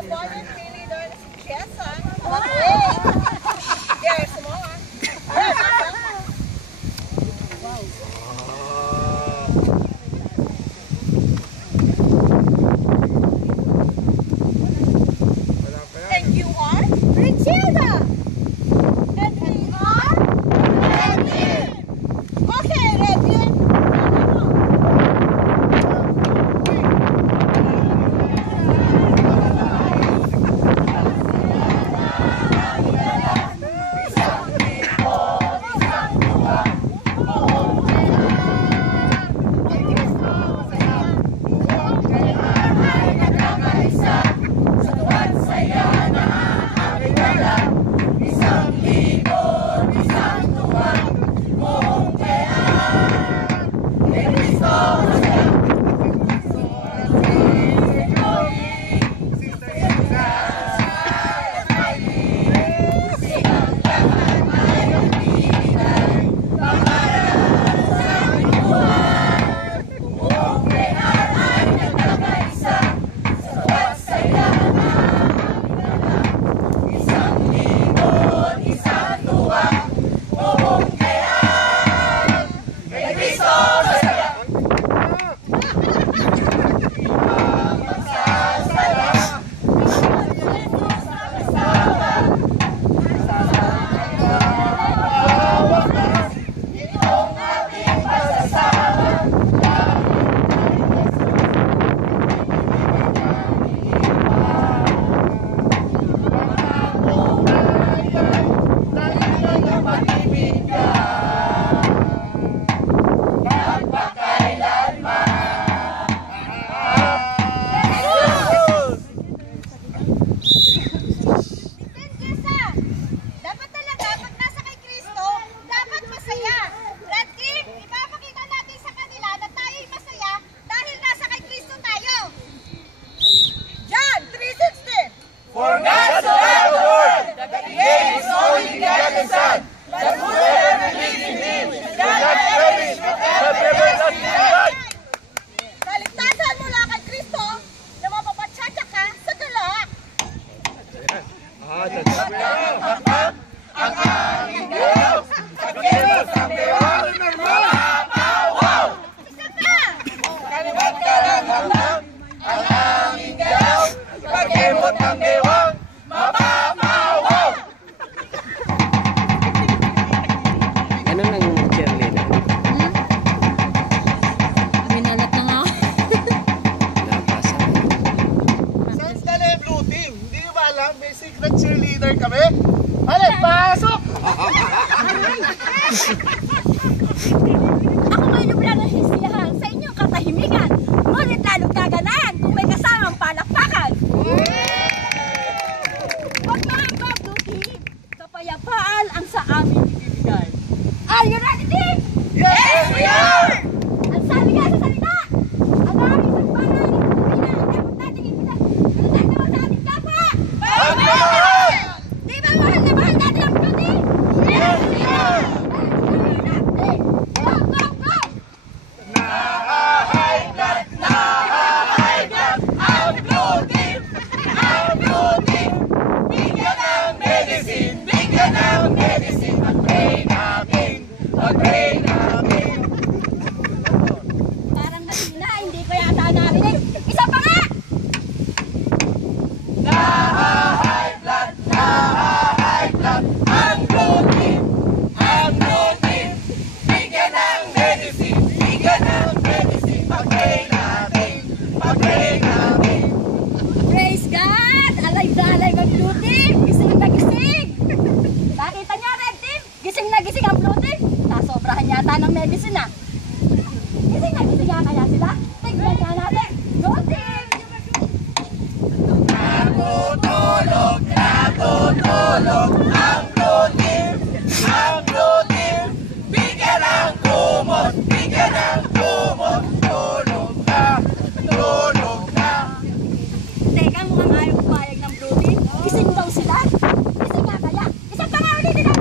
Ako po yung cheerleader na si Chessa. Okay. Here, sumawa. Wow. And you are Richelda. And we are Redin. Okay, Redin. Ako ngayon yung plano sisiyahan sa inyong katahimikan. Ngunit lalong gaganaan kung may kasamang palakpakan. Huwag na ang mabuti. Kapayapaan ang sa amin ibibigay. Are you ready, team? Yes, we are! Ang sabi nga sa salita, ang aming sagbanan, pinakakabot natin ipinag. Ano tayo naman sa ating kapwa? Pagmamahal! Di ba mahal na mahal natin ang beauty? Yes, we are! Go, go, go! High blood, ang blue team! Ang blue team! Bigyan ng medicine! Bigyan ng medicine! Mag-pray namin! Mag-pray namin! Parang nasina, hindi ko yata narinig. Isa pa nga! High blood, ang blue team! Ang blue team! Bigyan ng medicine! Bigyan ng medicine! Mag-pray namin! Mag-pray namin! Praise God! Alive na alive ang blue team! Gising na gising! Nakita niyo, red team? Gising na gising ang blue team! Nasobrahan yata ng medicine ah! Gising na gising nga kaya sila? Tignan nga natin! Go team! Natutulog, natutulog ang blue team! Ang blue team! Bigyan ng kumot! Bigyan ng kumot! Tulog na! Tulog na! Teka, mukhang ayaw pumayag ng blue team. Gising daw sila? Gising nga kaya? Isa pa nga ulit nila!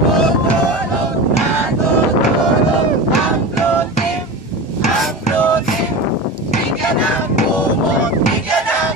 Natutulog, natutulog ang blue team! Ang blue team! Bigyan ng kumot! Bigyan ng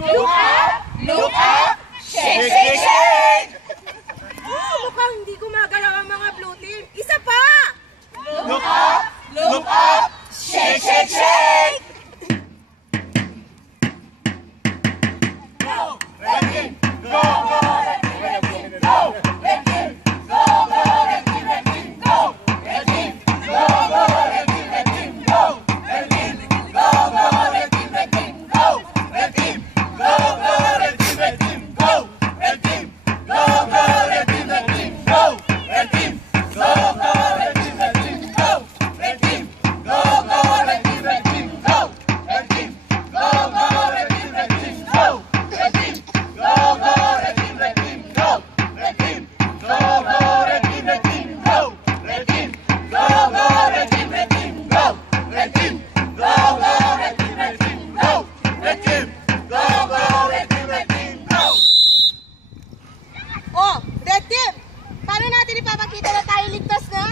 Look up! Shake, shake, shake! Mukhang hindi gumagalaw ang mga blue team. Isa pa! Look up! Look up! Shake, shake, shake! Go! Red team! Go! Go! Red team! Red team! Go! Red team! Go! Go! Red team! Red team! Go! Red team! Go! Go! Red team! Red team! Go! Red team! Go! Go! Red team! Red team! Go! Red team! Go! Go! Red team! Red team! Go! Red team! Go! Go! Red team! Red team! Go! Red team! Go! Go! Red team! Red team! Go! Red team! Go! Go! Red team! Red team! Go! Red team! Go! Go! Red team! Red team! Go! Red team! Go! Go! Red team! Red team! Go! Red team! Go! Go! Red team! Red team! Go! Red team! Go! Go! Red team! Red team! Go! Red team! Go! Go! Red team! Red team! Go! Red team! Go! Go! Red team! Red team! Go! Oh, red team! Paano natin ipapakita na tayo ligtas na?